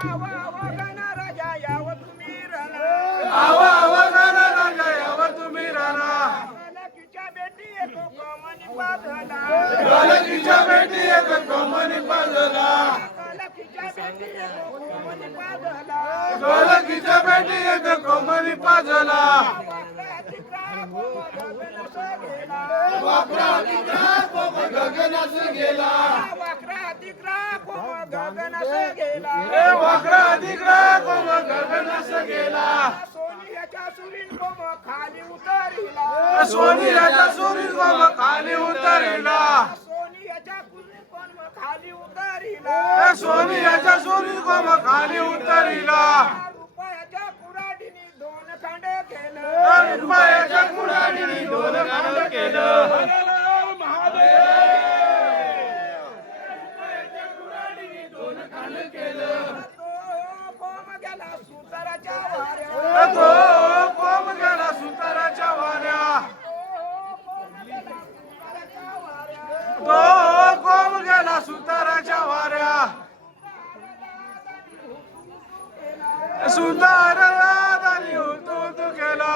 आवा आवा गणराजा यावं तुम्ही रणा आवा आवा गणराजा यावर तुम्ही राणा ढोलकीच्या बेटी येतो कमनी पाजला ढोलकीच्या बेटी एक कोमनी पाजला ढोलकीच्या बेटी येतो कमनी पाजला ढोलकीच्या बेटी एक कोमनी पाजला वाकरा तिकरा कोम गगनास गेला वाकरा तिकरा कोम गगनास गेला वाकरा तिकरा कोम गगनास गेला ए वाकरा तिकरा कोम गगनास गेला सोनियाच्या सुरीन कोम खाली उतरिला सोनियाच्या सुरील कोम खाली उतरिला सोनियाच्या सुरीन कोम खाली उतरिला ए सोनियाच्या सुरील कोम खाली उतरिला रुपयाच्या कुऱ्हाडीने दोन खंड केलं रुपयाच्या कुऱ्हाडीने दोन कांड केलं तो कोम गेला सुताराच्या वाऱ्या तो कोम गेला सुताराच्या वाऱ्या तो कोम गेला सुताराच्या वाऱ्या सुतारला दानी उतू केला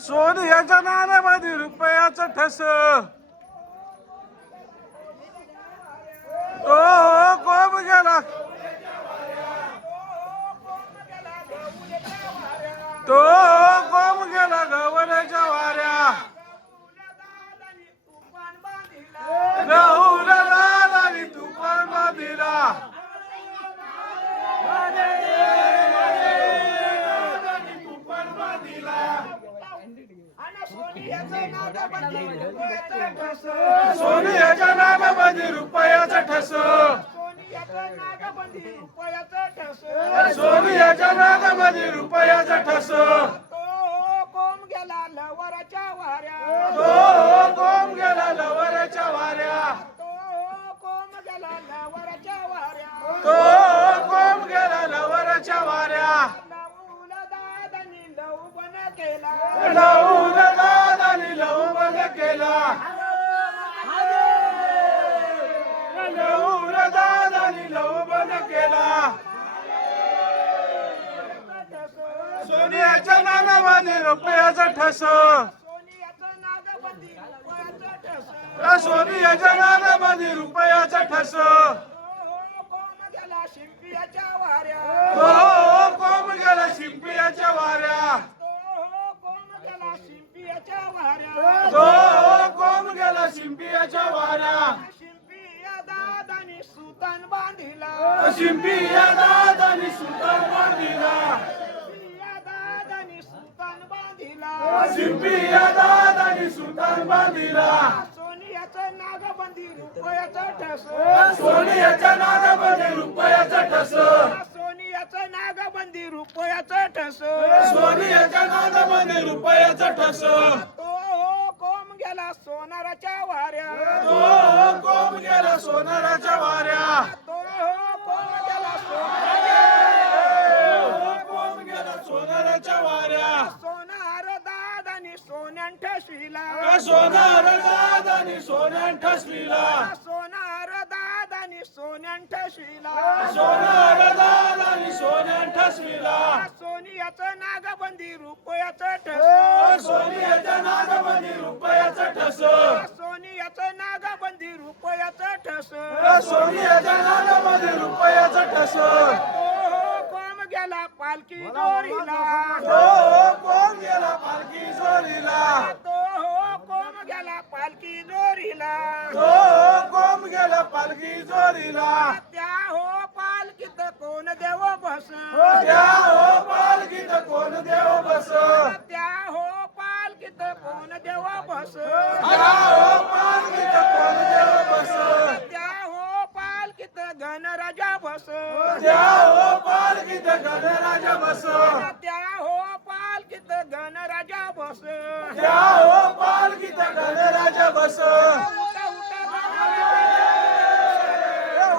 सोनियाच्या नाण्यामध्ये रुपयाचं ठस तो कोम गेला तो कोम गेला गवण्याच्या वाऱ्या गहुला लाल आणि तुफान बांधिला सोनियाच्या नाण्यामध्ये रुपयाचं ठस सोनियाच्या नाण्यामध्ये रुपयाचं ठस तो कोम गेला लवराच्या वाऱ्या तो कोम गेला लवऱ्याच्या वाऱ्या तो कोम गेला लवराच्या वाऱ्या तो कोम गेला लवऱ्याच्या वाऱ्या लवूला दादानी लव बन केला लहू दादानी लहू बंद केला लहू दादानी लहू बंद केला सोनियाच्या नाण्यामध्ये रुपयाचं ठस सोनियाचं नागबंदी रुपयाचं ठस सोनियाच्या नाण्यामध्ये रुपयाचं ठस कोम गेला शिंपियाच्या वाऱ्या तो कोम गेला शिंपियाच्या वाऱ्या कोम गेला शिंपियाच्या वाऱ्या तो कोम गेला शिंपियाच्या वाऱ्या शिंपिया दादानी सुतान बांधिला शिंपिया दादानी सुतार बांधिला शिंपिया दादानी सुतान बांधिला शिंपिया दादानी सुतार बांधिला सोनियाचं नागबंदी रुपयाचं ठस सोनियाच्या नाण्यामध्ये रुपयाचं ठस सोनियाचं नागबंदी रुपयाचं ठस सोनियाच्या नाण्यामध्ये रुपयाचं ठस तो कोम गेला सोनाराच्या वाऱ्या तो कोम गेला सोनाराच्या वाऱ्या तो कोम गेला कोम गेला सोनाराच्या वाऱ्या सोनार दादानी सोन्यान ठसविला सोनार दादानी सोन्यान ठसविला सोनार दादानी सोन्यान ठसविला सोनार दादानी सोन्यान ठसविला सोनियाचं नागबंदी रुपयाचं ठस सोनियाच्या नाण्यामध्ये रुपयाचं ठस सोनियाचं नागबंदी रुपयाचं ठस सोनियाच्या नाण्यामध्ये रुपयाचं ठस तो कोम गेला पालखी जोरीला तो कोम गेला पालखी चोरीला तो कोम गेला पालखी जोरीला तो कोम गेला पालखी चोरीला त्या हो पालखीत कोण देव बस त्या हो पालखीत कोण देव बस त्या हो पालखीत कोण देव बस त्या हो पालखीत कोण देव बस त्या हो पालखीत गणराजा बस त्या हो पालखीत गणराजा बस त्या हो पालखीत गणराजा बस त्या हो पालखीत गणराजा बस उठा उठा गणराजा.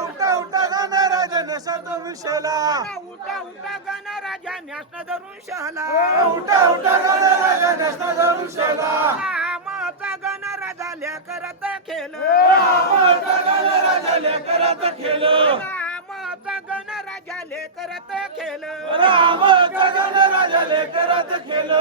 उठा उठा गणराजन नेसा धरून शेला उठा उठा गणराजा न्यासना धरून शहला उठा उठा गणराजा नेसा धरून शेला आमचा गणराजा लेकरत खेळ आमचा गणराजा लेकरात खेळ आमचा गणराजा लेकरत खेळ आमचा गणराजा लेकरात खेळ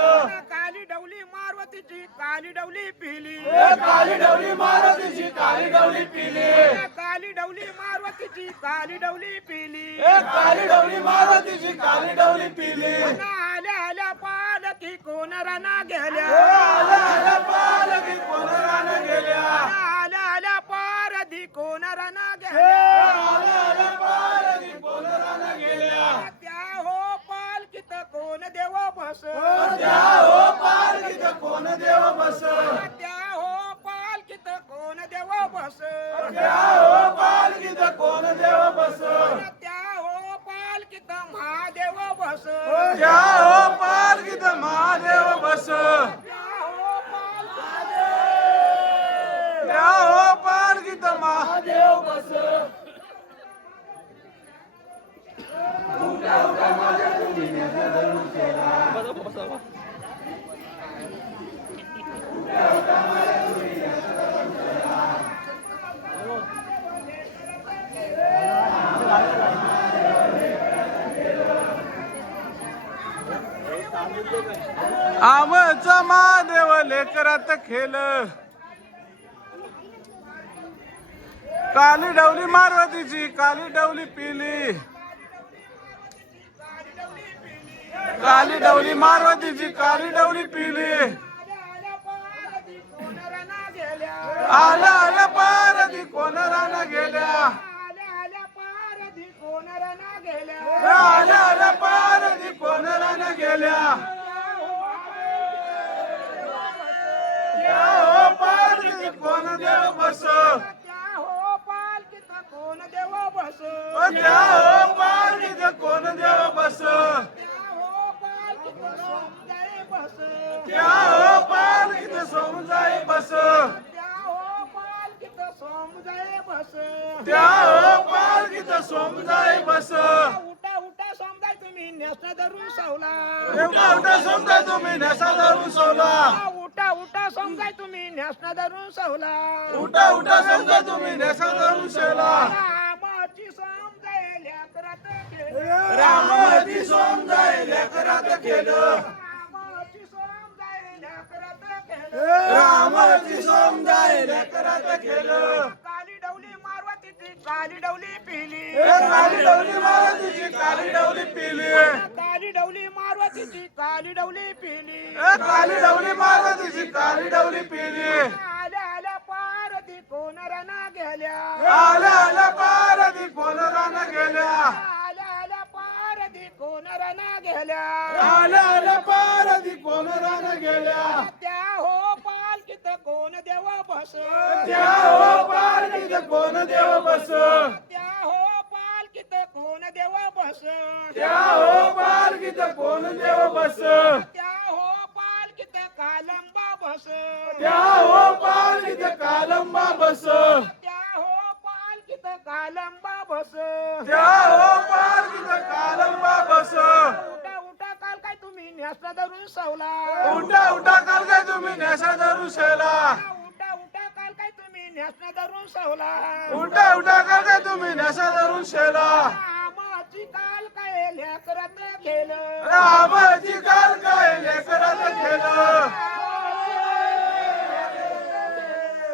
काली डवली मारवतीची काली डवली पिली काली डवली मारुतीची काली डवली पिली काली डवली मारवतीची काली डवली पिली काली डवली मारुतीची काली डवली पिली आल्या आल्या पालकी कोण राना गेल्या आल्या आल्या पालकी कोणाला गेल्या आल्या आल्या पारधी कोण राना गेल्या आल्या आल्या पालकी कोणाला गेल्या त्या हो पालकीत कोण देव बस त्या हो पालकीत कोण देव बस त्या हो पालकीत कोण देव बस त्या हो पालकीत कोण देव बस त्या हो पालकीत महादेव बस त्या हो पालकीत महादेव बस त्या हो पालकीत महादेव बस आमचा महादेव लेकरात खेळ काली डवली मारवतीची काली डवली पिली काली डवली मारवतीची काली डवली पिली आल्या आल्या पारधी कोणाला गेल्या आल्या आल्या पारधी कोणाला गेल्या त्या हो पारधी कोण देव बस त्या हो पालकीत कोण देव बस त्या हो पारधी कोण देव बस त्या हो पालकीत समजाय बस त्या हो पालकीत समजाय बस उठा उठा समजाय तुम्ही नेसना धरून सावला उठा उठा समजा तुम्ही नेसा धरून सोला उठा उठा समजाय तुम्ही नेसना धरून सावला उठा उठा समजा तुम्ही नेसा धरून शेला रामाची समजाय लेकरात खेळ रामाची समजाय लेकरात केलं रामाची समजाय लेकरात खेळ रामाची समजाय लेकरात केलं काली डवली मारवतीची काली डवली पिली काली डवली मारुतीची काली डवली पिली काली डवली मारवतीची काली डवली पिली काली डवली मारुतीची काली डवली पिली आल्या आल्या पारधी कोण राना गेल्या आल्या आल्या पारधी कोणाला गेल्या आल्या आल्या पारधी कोण राना गेल्या आल्या आल्या पारधी कोणाला गेल्या त्या हो पालकीत कोण देव बस त्या हो पालकीत कोण देव बस त्या हो पालकीत कोण देव बस त्या हो पालकीत कोण देव बस त्या हो पालकीत कालंबा बस त्या हो पालकीत कालंबा बस त्या हो पालकीत कालंबा बस त्या हो पालकीत कालंबा बस उठा उठा काल काय तुम्ही नेसना धरून सावला उठा उठा काल काय तुम्ही नेसा धरून शेला उठा उठा काल काय तुम्ही नेसना धरून सावला उठा उठा काल काय तुम्ही नेसा धरून शेला आमाची काल काय लेकरात खेळ रामाची काल काय लेकरात केलं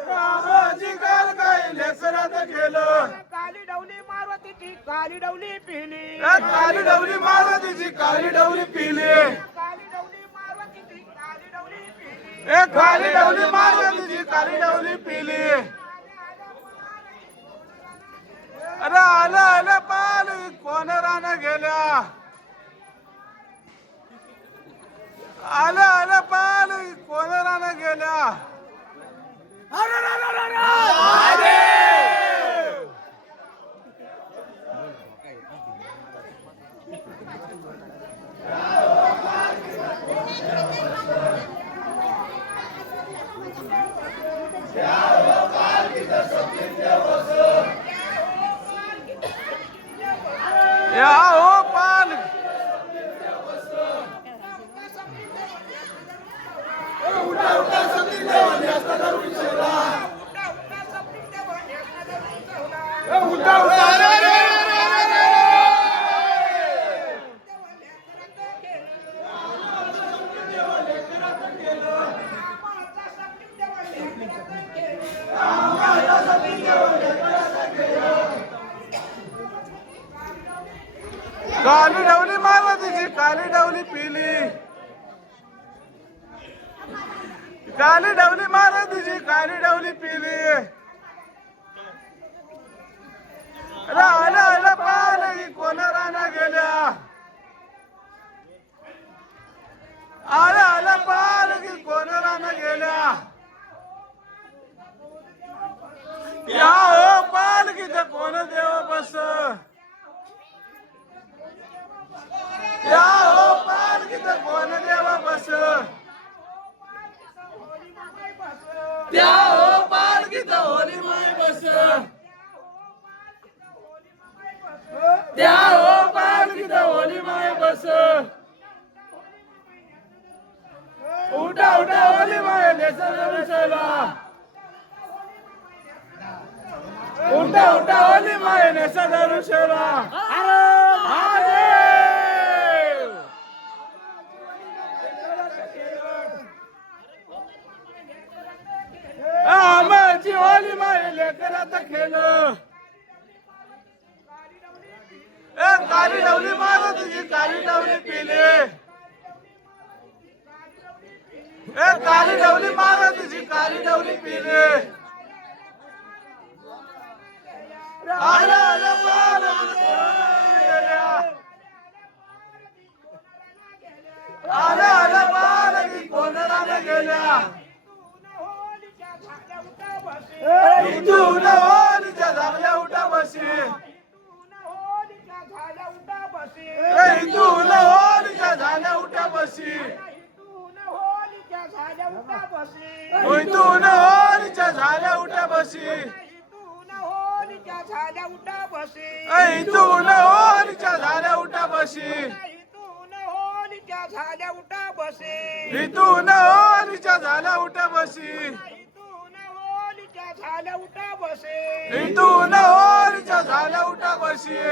रामाची काल काय लेकरात केलं काली डवली मारवतीची काली डवली पिली काली डवली मारुतीची काली डवली पिली काली डवली मारवतीची काली डवली पिली काली डवली मारुतीची काली डवली पिली अरे आलं आलं पाल कोण रान गेल्या आलं आलं पाल कोण रान गेल्या या हो पाल काली डवली मारवातीची काली डवली पिली काली डवली मारवातीची काली डवली पिली आला आला पाल कोण राना गेल्या आला आला पाल कोण राना गेल्या या हो पाल की कोण देव बस या हो पाल की कोण देव बस त्या हो पाल की होली माय बस त्या हो पाल की होली माय बस उठा उठा होली माय नेसला उठा उठा होली माय नेसला आमाची होली माय लेकरात खेळ ए काली डवली मार तुझी काली डवली पिली ए काली डवली मार तुझी काली डवली पिली आला आला पाल आला आला पाल कोण राना गेल्या इथून होलीच्या झाल्या उठा बशी इथून होलीच्या झाल्या उठा बशी इथून होलीच्या झाल्या उठा बशी इथून होलीच्या झाल्या उठा बशी इथून होलीच्या झाल्या उठा बशी इथून होलीच्या झाल्या उठा बशी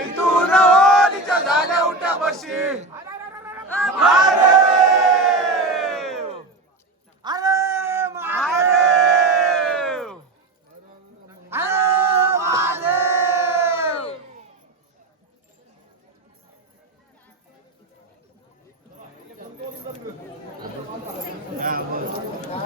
इथून होलीच्या झाल्या उठा बशी अरे महादेव